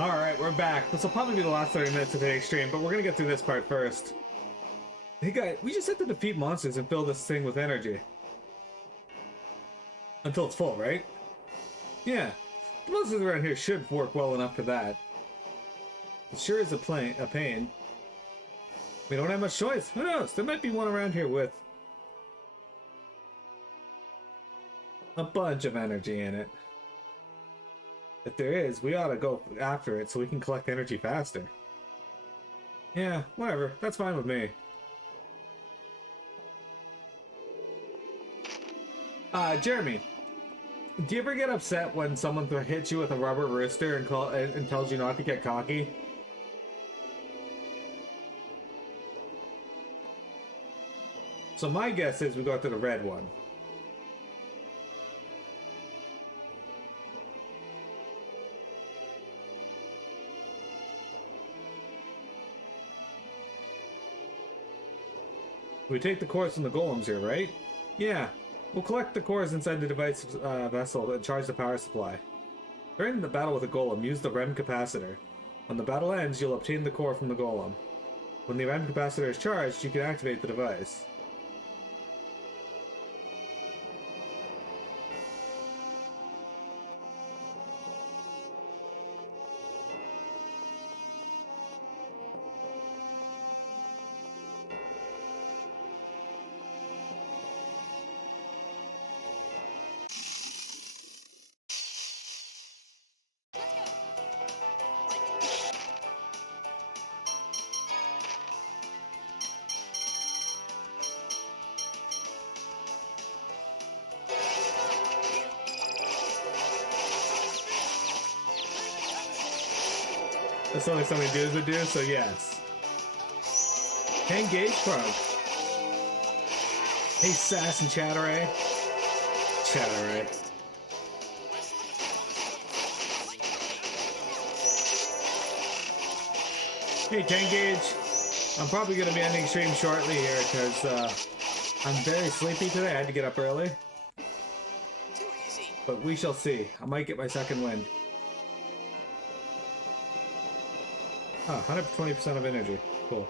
Alright, we're back. This will probably be the last 30 minutes of today's stream, but we're gonna get through this part first. Hey guys, we just have to defeat monsters and fill this thing with energy. Until it's full, right? Yeah. The monsters around here should work well enough for that. It sure is a pain. We don't have much choice. Who knows? There might be one around here with a bunch of energy in it. If there is, we ought to go after it so we can collect energy faster. Yeah, whatever. That's fine with me. Jeremy, do you ever get upset when someone hits you with a rubber rooster and tells you not to get cocky? So my guess is we go after the red one. We take the cores from the golems here, right? Yeah. We'll collect the cores inside the device vessel and charge the power supply. During the battle with a golem, use the REM capacitor. When the battle ends, you'll obtain the core from the golem. When the REM capacitor is charged, you can activate the device. That's only so many dudes would do, so yes. Hey, Engage Frog. Hey, Sass and Chatteray. Chatteray. Hey, Tengage. I'm probably going to be ending stream shortly here because I'm very sleepy today. I had to get up early. But we shall see. I might get my second wind. 120% of energy. Cool.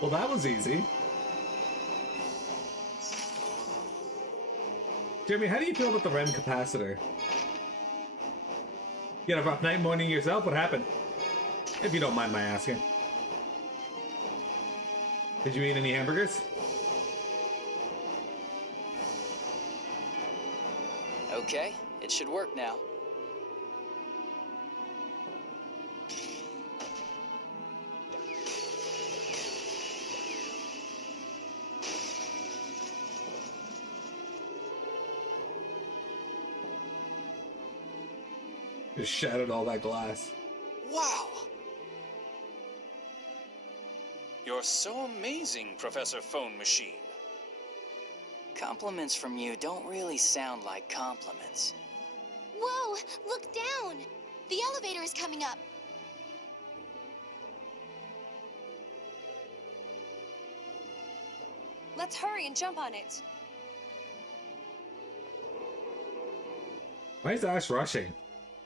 Well, that was easy. Jeremy, how do you feel about the REM capacitor? You had a rough night morning yourself? What happened? If you don't mind my asking. Did you eat any hamburgers? Okay, it should work now. Just shattered all that glass. Wow! You're so amazing, Professor Phone Machine. Compliments from you don't really sound like compliments. Whoa! Look down! The elevator is coming up. Let's hurry and jump on it. Why is Asch rushing?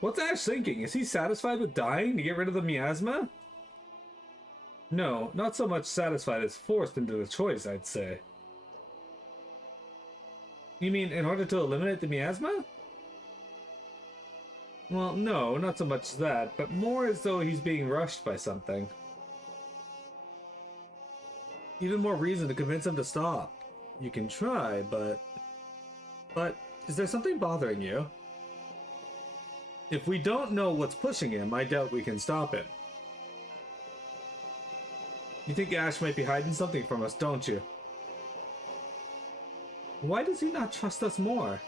What's Asch thinking? Is he satisfied with dying to get rid of the miasma? No, not so much satisfied as forced into the choice, I'd say. You mean in order to eliminate the miasma? Well, no, not so much that, but more as though he's being rushed by something. Even more reason to convince him to stop. You can try, but... But, is there something bothering you? If we don't know what's pushing him, I doubt we can stop him. You think Asch might be hiding something from us, don't you? Why does he not trust us more?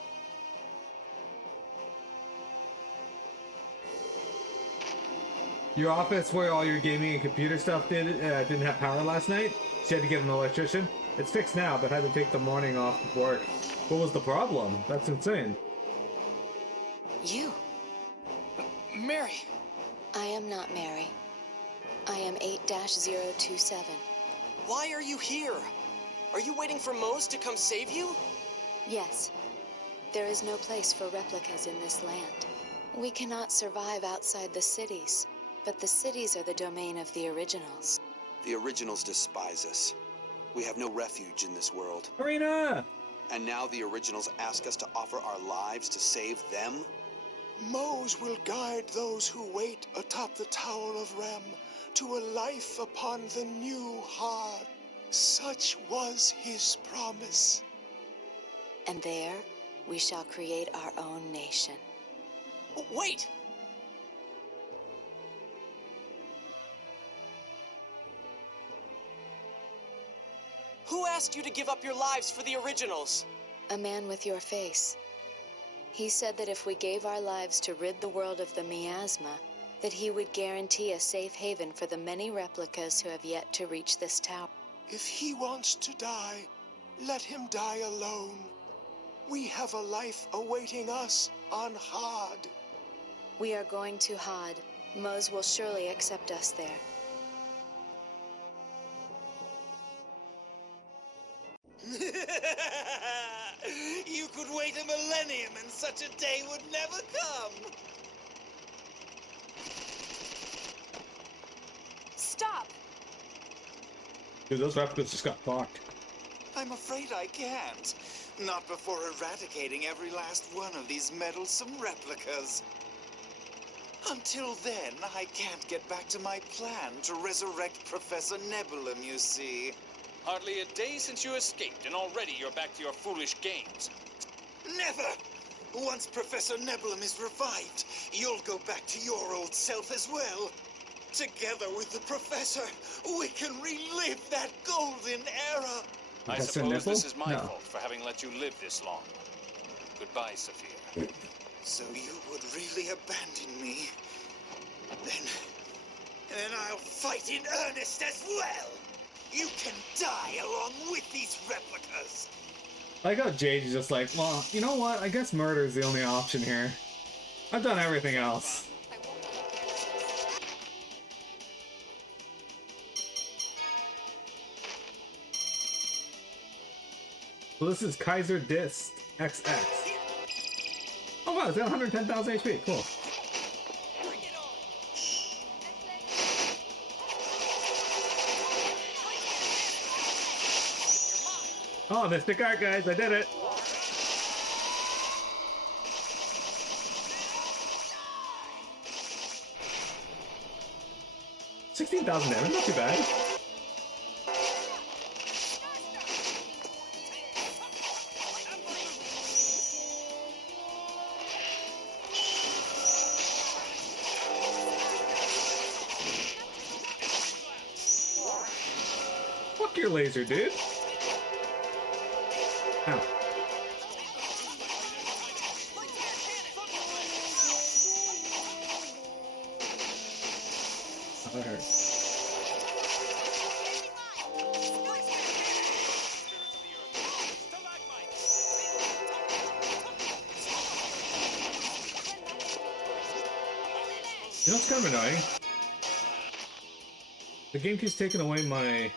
Your office where all your gaming and computer stuff didn't have power last night? She had to get an electrician? It's fixed now, but had to take the morning off of work. What was the problem? That's insane. You? Mary! I am not Mary. I am 8-027. Why are you here? Are you waiting for Mose to come save you? Yes. There is no place for replicas in this land. We cannot survive outside the cities, but the cities are the domain of the originals. The originals despise us. We have no refuge in this world. Arena! And now the originals ask us to offer our lives to save them? Mose will guide those who wait atop the Tower of Rem to a life upon the new heart. Such was his promise. And there, we shall create our own nation. Wait! Who asked you to give up your lives for the originals? A man with your face. He said that if we gave our lives to rid the world of the miasma, that he would guarantee a safe haven for the many replicas who have yet to reach this tower. If he wants to die, let him die alone. We have a life awaiting us on Hod. We are going to Hod. Mose will surely accept us there. You could wait a millennium and such a day would never come. Stop! Dude, those replicas just got fucked. I'm afraid I can't. Not before eradicating every last one of these meddlesome replicas. Until then, I can't get back to my plan to resurrect Professor Nebulum, you see. Hardly a day since you escaped, and already you're back to your foolish games. Never! Once Professor Nebulum is revived, you'll go back to your old self as well. Together with the Professor, we can relive that golden era. I Professor suppose Nipple? this is my No. fault for having let you live this long. Goodbye, Sophia. So you would really abandon me? Then I'll fight in earnest as well. You can die along with these replicas. I got Jade is just like, well, you know what? I guess murder is the only option here. I've done everything else. So this is Kaiser Disc XX. Oh wow, it's got 110,000 HP. Cool. Oh, Mystic Art, guys, I did it! $16,000 damage, not too bad. Fuck your laser, dude. Ow. Oh, that hurts. You know what's kind of annoying? The game keeps taking away my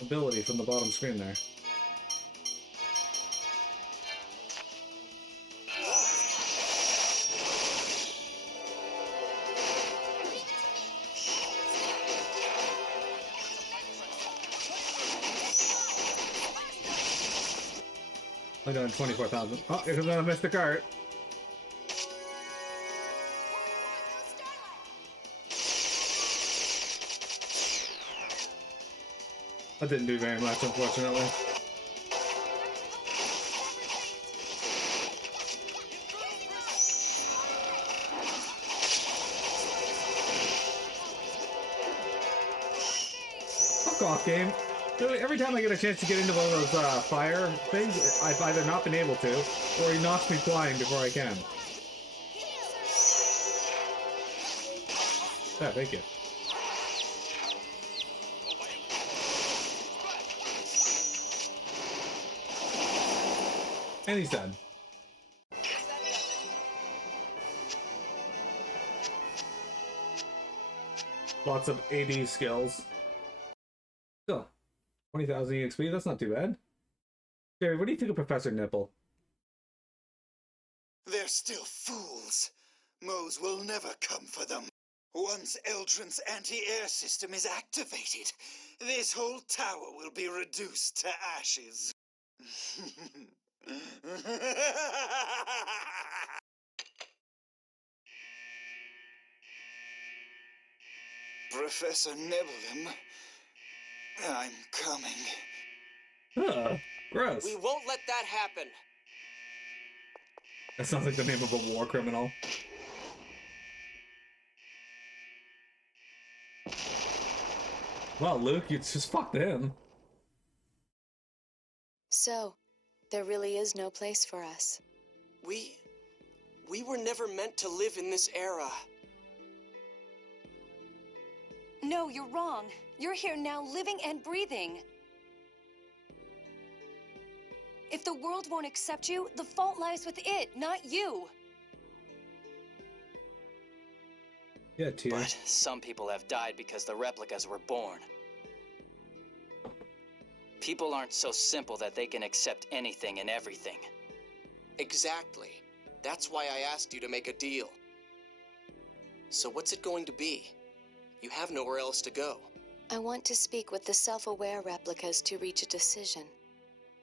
ability from the bottom screen there. I got 24,000. Oh, here comes another Mystic Art. That didn't do very much, unfortunately. Fuck off, game. Really, every time I get a chance to get into one of those fire things, I've either not been able to, or he knocks me flying before I can. Yeah, thank you. And he's done. Lots of AD skills. Still, 20,000 EXP, that's not too bad. Jerry, what do you think of Professor Nipple? They're still fools. Mose will never come for them. Once Eldrin's anti-air system is activated, this whole tower will be reduced to ashes. Professor Nebulum, I'm coming. Ugh, gross. We won't let that happen. That sounds like the name of a war criminal. Well, Luke, you just fucked him. So, there really is no place for us. We were never meant to live in this era. No, you're wrong. You're here now, living and breathing. If the world won't accept you, the fault lies with it, not you. Yeah, Tia. But some people have died because the replicas were born. People aren't so simple that they can accept anything and everything. Exactly. That's why I asked you to make a deal. So what's it going to be? You have nowhere else to go. I want to speak with the self-aware replicas to reach a decision.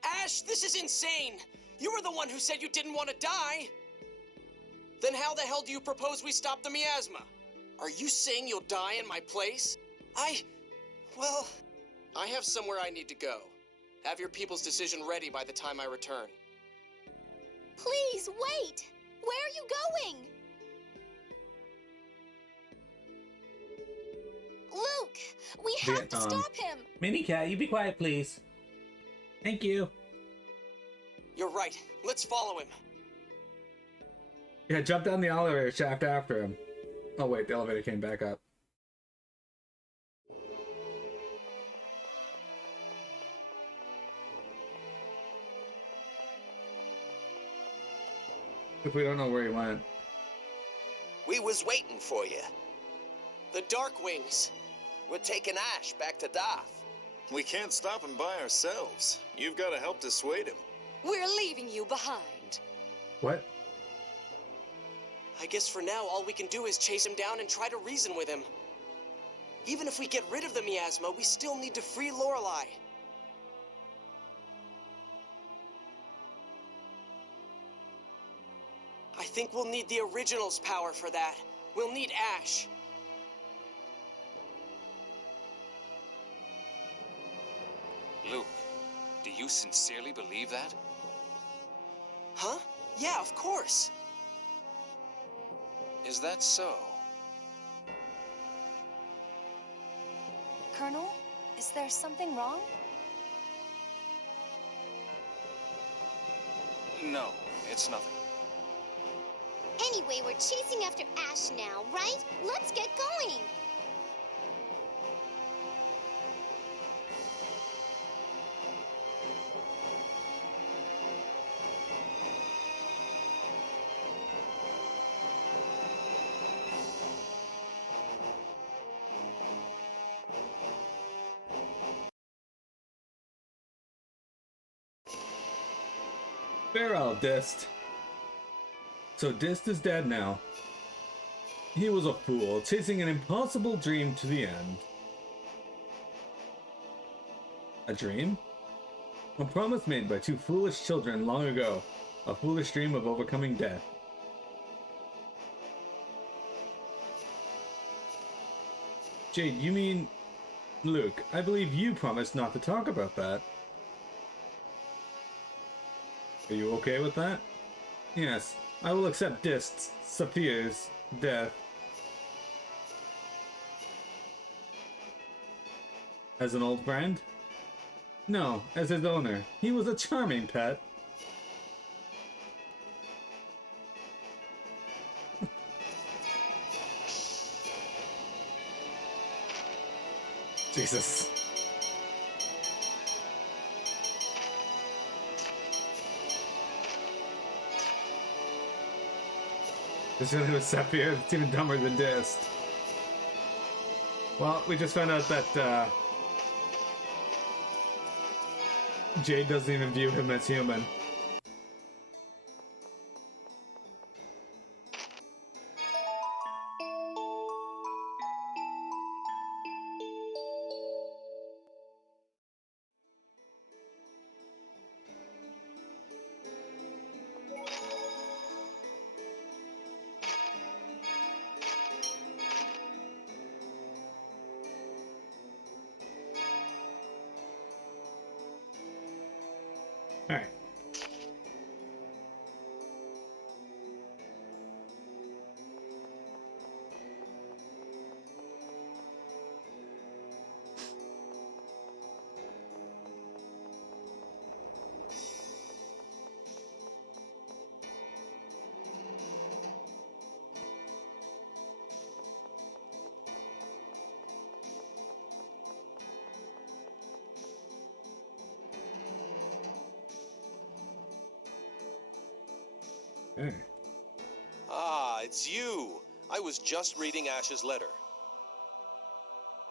Asch, this is insane! You were the one who said you didn't want to die! Then how the hell do you propose we stop the miasma? Are you saying you'll die in my place? Well, I have somewhere I need to go. Have your people's decision ready by the time I return. Please, wait! Where are you going? Luke, we have to stop him! Minicat, you be quiet, please. Thank you. You're right. Let's follow him. Yeah, jump down the elevator shaft after him. Oh wait, the elevator came back up. If we don't know where he went. We was waiting for you. The Dark Wings. We're taking Asch back to Darth. We can't stop him by ourselves. You've got to help dissuade him. We're leaving you behind. What? I guess for now, all we can do is chase him down and try to reason with him. Even if we get rid of the miasma, we still need to free Lorelei. I think we'll need the original's power for that. We'll need Asch. Luke, do you sincerely believe that? Huh? Yeah, of course. Is that so? Colonel, is there something wrong? No, it's nothing. Anyway, we're chasing after Asch now, right? Let's get going! Farewell, Dist. So Dist is dead now. He was a fool, chasing an impossible dream to the end. A dream? A promise made by two foolish children long ago. A foolish dream of overcoming death. Jade, you mean... Luke, I believe you promised not to talk about that. Are you okay with that? Yes, I will accept Dist, Saphir's death. As an old friend? No, as his owner. He was a charming pet. Jesus. This one was Saphir, it's even dumber than Dist. Well, we just found out that Jade doesn't even view him as human. Alright. Hey. Ah, it's you. I was just reading Ash's letter.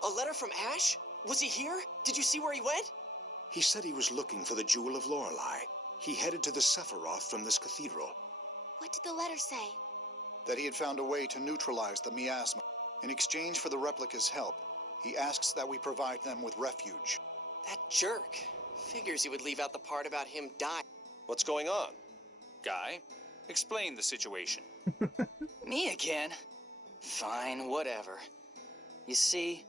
A letter from Asch? Was he here? Did you see where he went? He said he was looking for the Jewel of Lorelei. He headed to the Sephiroth from this cathedral. What did the letter say? That he had found a way to neutralize the miasma. In exchange for the replica's help, he asks that we provide them with refuge. That jerk. Figures he would leave out the part about him dying. What's going on? Guy, explain the situation. Me again? Fine, whatever. You see,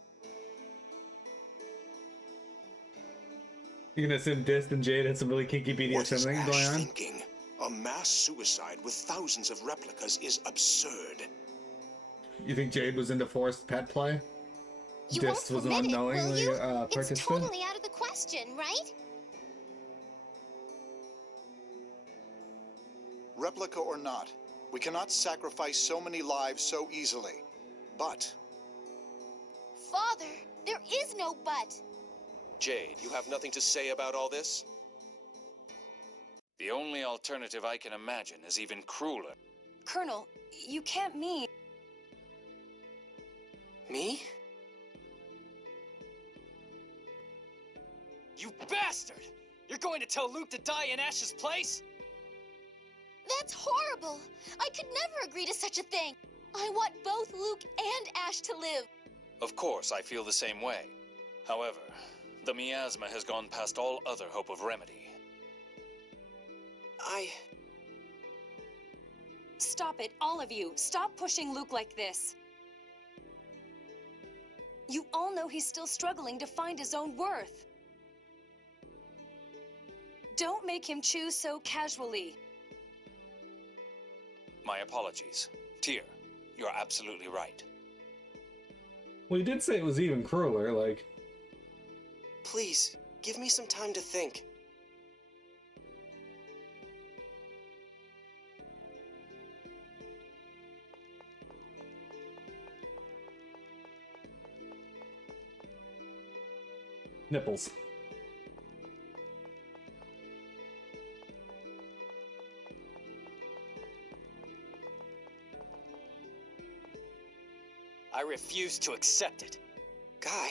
You can assume Dist and Jade had some really kinky What is BDSM thing Asch going on? thinking? A mass suicide with thousands of replicas is absurd. You think Jade was into forced pet play? You Dist won't was an permit it, will unknowingly you? It's participant? totally out of the question, right? Replica or not, we cannot sacrifice so many lives so easily. But Father, there is no but. Jade, you have nothing to say about all this? The only alternative I can imagine is even crueler. Colonel, you can't mean... Me? you bastard! You're going to tell Luke to die in Ash's place? That's horrible. I could never agree to such a thing. I want both Luke and Asch to live. Of course, I feel the same way. However, the miasma has gone past all other hope of remedy. Stop it, all of you. Stop pushing Luke like this. You all know he's still struggling to find his own worth. Don't make him choose so casually. My apologies. Tyr, you're absolutely right. Well, you did say it was even crueler, like... Please, give me some time to think. Nipples. I refuse to accept it. Guy.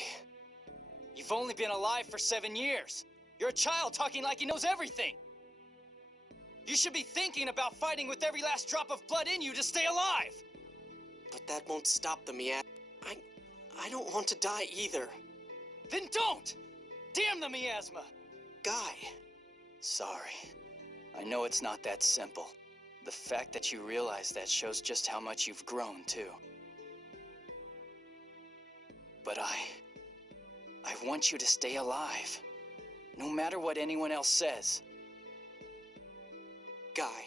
You've only been alive for 7 years. You're a child talking like he knows everything. You should be thinking about fighting with every last drop of blood in you to stay alive. But that won't stop the miasma. I don't want to die either. Then don't! Damn the miasma! Guy. Sorry. I know it's not that simple. The fact that you realize that shows just how much you've grown, too. But I want you to stay alive. No matter what anyone else says. Guy.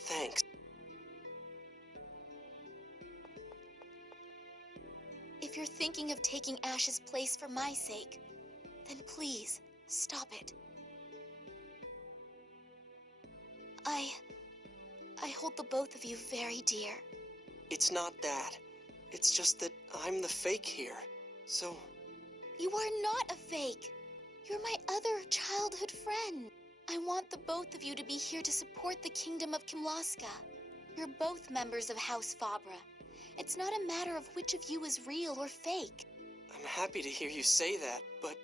Thanks. If you're thinking of taking Ash's place for my sake, then please, stop it. I hold the both of you very dear. It's not that. It's just that I'm the fake here. So... You are not a fake. You're my other childhood friend. I want the both of you to be here to support the kingdom of Kimlaska. You're both members of House Fabra, It's not a matter of which of you is real or fake. I'm happy to hear you say that, but...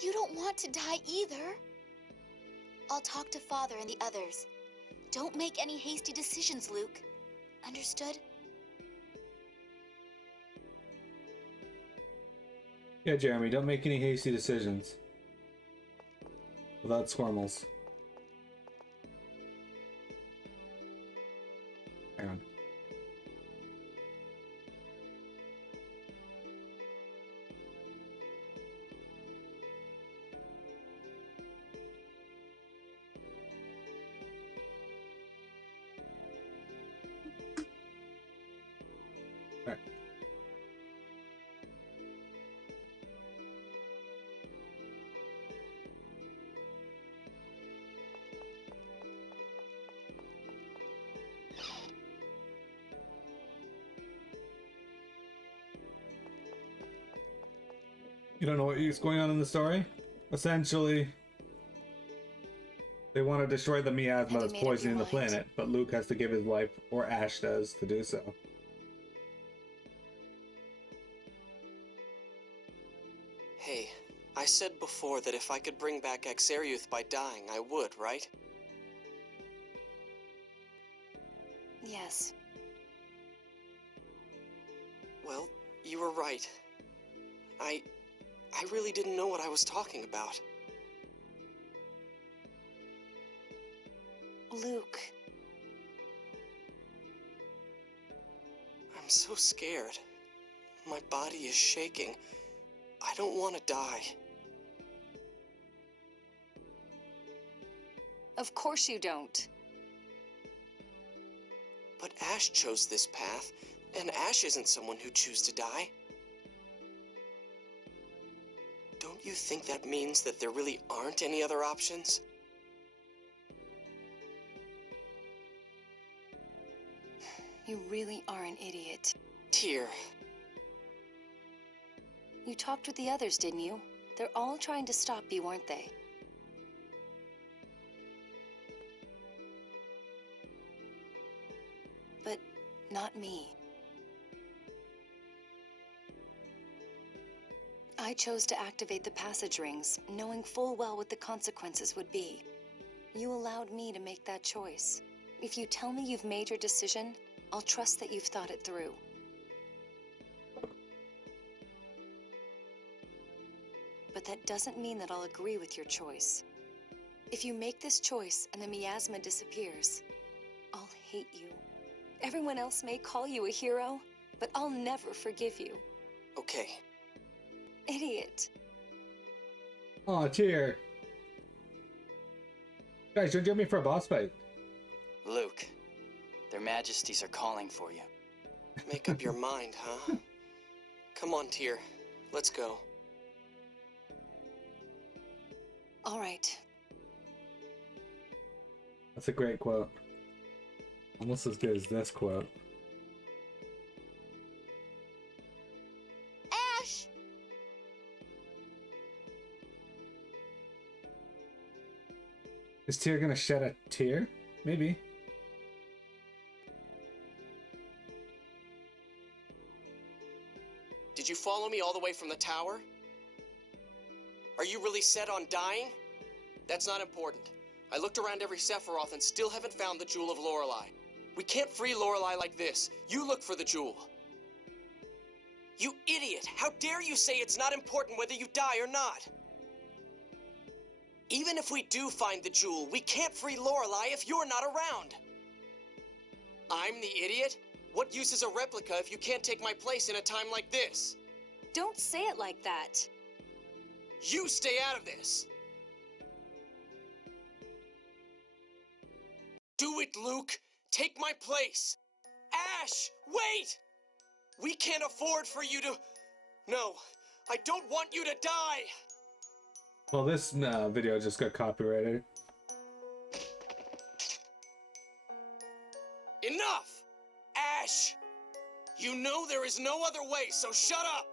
You don't want to die either. I'll talk to Father and the others. Don't make any hasty decisions, Luke. Understood? Yeah, Jeremy, don't make any hasty decisions. Without squirmels. Hang on. All right. You don't know what is going on in the story? Essentially, they want to destroy the miasma that's poisoning the planet, but Luke has to give his life, or Asch does, to do so. Hey, I said before that if I could bring back Axariuth by dying, I would, right? Yes. Well, you were right. I really didn't know what I was talking about. Luke. I'm so scared. My body is shaking. I don't want to die. Of course you don't. But Asch chose this path, and Asch isn't someone who chooses to die. Don't you think that means that there really aren't any other options? You really are an idiot. Tyr. You talked with the others, didn't you? They're all trying to stop you, aren't they? But not me. I chose to activate the passage rings, knowing full well what the consequences would be. You allowed me to make that choice. If you tell me you've made your decision, I'll trust that you've thought it through. But that doesn't mean that I'll agree with your choice. If you make this choice and the miasma disappears, I'll hate you. Everyone else may call you a hero, but I'll never forgive you. Okay. Idiot. Aw, Tyr. Guys, don't join me for a boss fight. Luke, their majesties are calling for you. Make up your mind, huh? Come on, Tyr. Let's go. All right. That's a great quote. Almost as good as this quote. Asch! Is Tyr gonna shed a tear? Maybe. Did you follow me all the way from the tower? Are you really set on dying? That's not important. I looked around every Sephiroth and still haven't found the Jewel of Lorelei. We can't free Lorelei like this. You look for the jewel. You idiot! How dare you say it's not important whether you die or not? Even if we do find the jewel, we can't free Lorelei if you're not around. I'm the idiot? What use is a replica if you can't take my place in a time like this? Don't say it like that. You stay out of this! Do it, Luke! Take my place! Asch, wait! We can't afford for you to... No, I don't want you to die! Well, this video just got copyrighted. Enough! Asch! You know there is no other way, so shut up!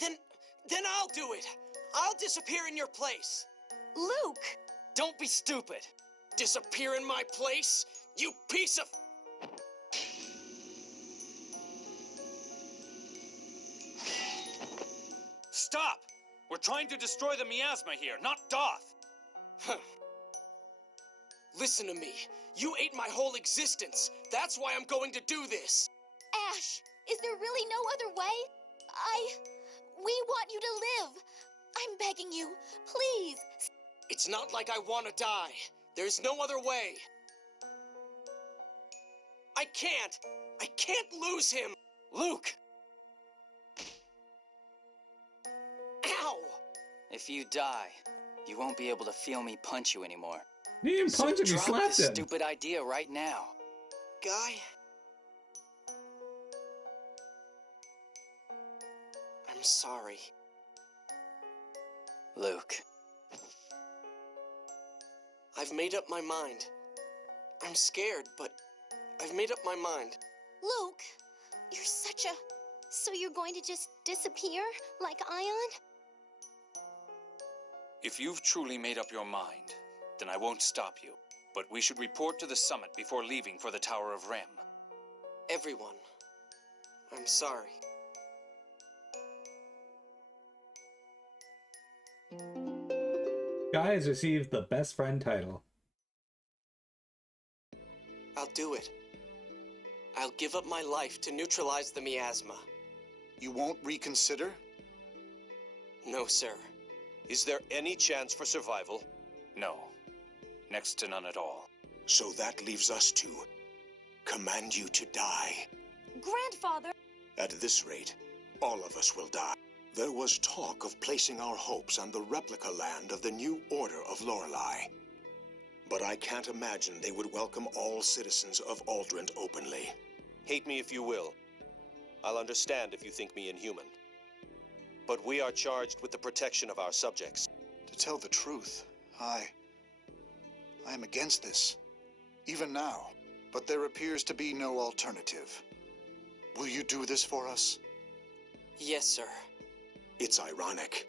Then I'll do it! I'll disappear in your place! Luke! Don't be stupid! Disappear in my place? You piece of... Stop! We're trying to destroy the miasma here, not Doth. Listen to me. You ate my whole existence. That's why I'm going to do this. Asch, is there really no other way? We want you to live. I'm begging you, please. It's not like I want to die. There's no other way. I can't lose him. Luke! Ow! If you die, you won't be able to feel me punch you anymore. You didn't punch him, you drop slapped this him. stupid idea right now. Guy? I'm sorry. Luke. I've made up my mind. I'm scared, but I've made up my mind. Luke, you're such a... So you're going to just disappear like Ion? If you've truly made up your mind, then I won't stop you. But we should report to the summit before leaving for the Tower of Rem. Everyone, I'm sorry. Guy has received the best friend title. I'll do it. I'll give up my life to neutralize the miasma. You won't reconsider? No, sir. Is there any chance for survival? No. Next to none at all. So that leaves us to command you to die. Grandfather! At this rate, all of us will die. There was talk of placing our hopes on the replica land of the new Order of Lorelei. But I can't imagine they would welcome all citizens of Aldrint openly. Hate me if you will. I'll understand if you think me inhuman. But we are charged with the protection of our subjects. To tell the truth, I am against this, even now. But there appears to be no alternative. Will you do this for us? Yes, sir. It's ironic.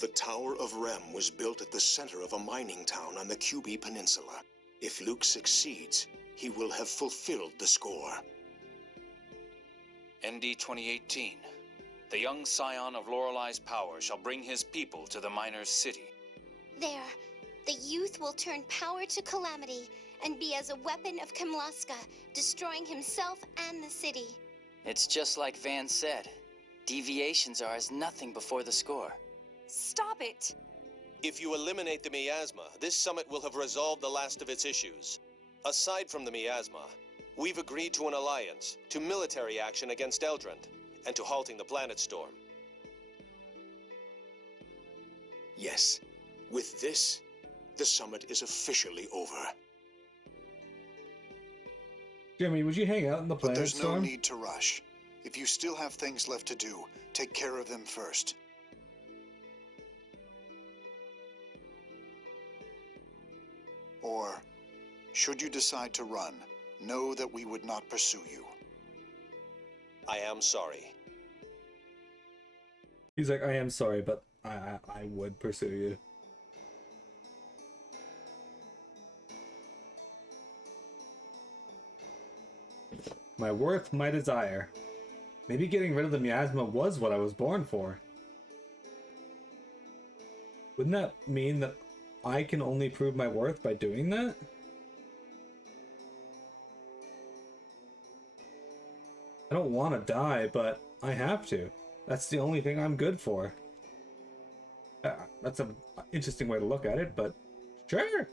The Tower of Rem was built at the center of a mining town on the QB Peninsula. If Luke succeeds, he will have fulfilled the score. ND 2018. The young scion of Lorelei's power shall bring his people to the miner's city. There, the youth will turn power to calamity and be as a weapon of Kamlaska, destroying himself and the city. It's just like Van said. Deviations are as nothing before the score. Stop it! If you eliminate the miasma, this summit will have resolved the last of its issues. Aside from the miasma, we've agreed to an alliance, to military action against Eldrint, and to halting the planet storm. Yes, with this, the summit is officially over. Jeremy, would you hang out in the But planet there's no storm? need to rush. If you still have things left to do, take care of them first. Or, should you decide to run, know that we would not pursue you. I am sorry. He's like, I am sorry, but I would pursue you. My worth, my desire. Maybe getting rid of the miasma was what I was born for. Wouldn't that mean that I can only prove my worth by doing that? I don't want to die, but I have to. That's the only thing I'm good for. That's an interesting way to look at it, but sure.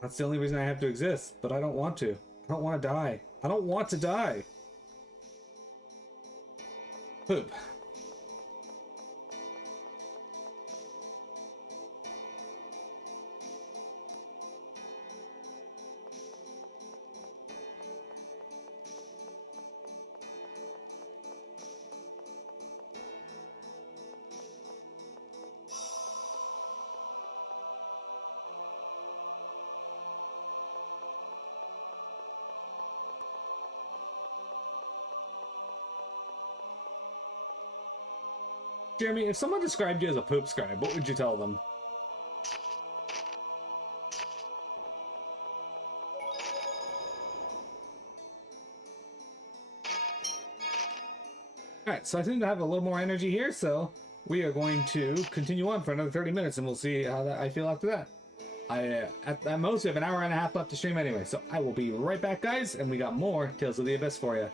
That's the only reason I have to exist, but I don't want to. I don't want to die. I don't want to die. Poop. Jeremy, if someone described you as a poop scribe, what would you tell them? Alright, so I seem to have a little more energy here, so we are going to continue on for another 30 minutes, and we'll see how I feel after that. At most, we have an hour and a half left to stream anyway, so I will be right back, guys, and we got more Tales of the Abyss for you.